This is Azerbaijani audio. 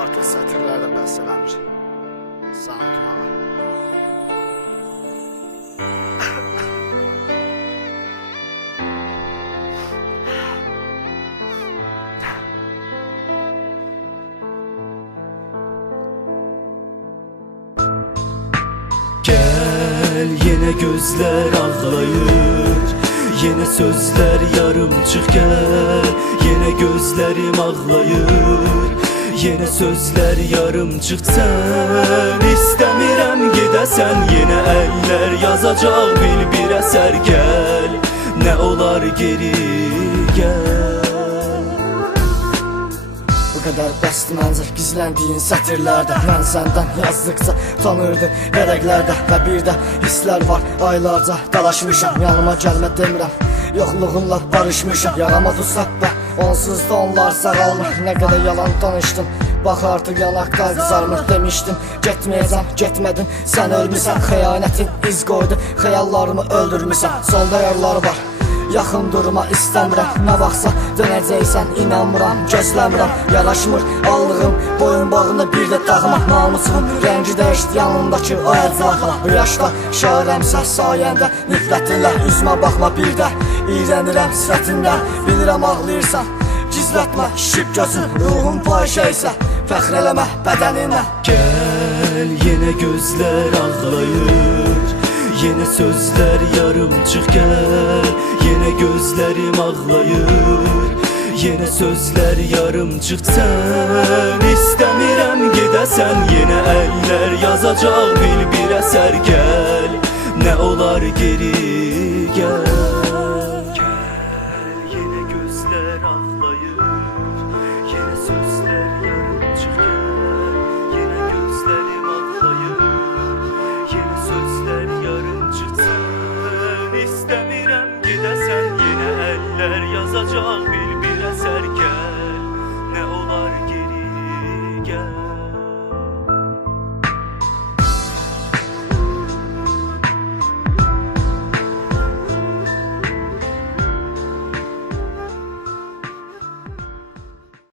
Artıq sətirlərdə bəs eləmir sən oturmağa. Gel yine gözler ağlayır, yine sözler yarımçıq gel. Yine gözlerim ağlayır, yine sözler yarımçıq sen. İstəmirəm gedəsən, yine eller yazacaq bir əsər gel. Ne olar geri gel. Bu qədər bəsdi məncə gizləndiyin sətirlərdə. Mən səndən yazdıqca tanırdı vərəqlərdə. Və bir də hisslər var aylarca dalaşmışam. Yanıma gəlmə demirəm, yoxluğunla barışmışam. Yarama tutsaq da onsuz da onlar sağalmır. Nə qədər yalan danışdım, bax artıq yanaqlar qızarmır. Demişdim getməyəcəm, getmədin, sən ölmüsən. Xəyanətin iz qoydu, xəyallarımı öldürmüsən. Solda yarlar var, yaxın durma istəmirəm. Nə vaxtsa dönəcəksən inanmıram, gözləmirəm. Yaraşmır aldığım boyun bağını bir də dağıma. Namusumun rəngi dəyişdi yanındakı o əclaqla. Bu yaşda şairəmsə sayəndə nifrətinlə üzmə baxma bir də. İğrənirəm sifətindən, bilirəm ağlayırsan. Gizlətmə şişib gözün, ruhun fahişə isə fəxr eləmə bədəninlə. Gel yine gözler ağlayır, yine sözler yarımçıq gel. Yine gözlerim ağlayır, yine sözler yarımçıq sen. İstəmirəm gedəsən, yine eller yazacaq bir əsər gel. Ne olar geri gel. Gel yine gözler ağlayır, yine sözler yarımçıq gel. Yine gözlerim ağlayır, yine sözler yarımçıq sen. İstəmirəm gedəsən, yine eller yazacaq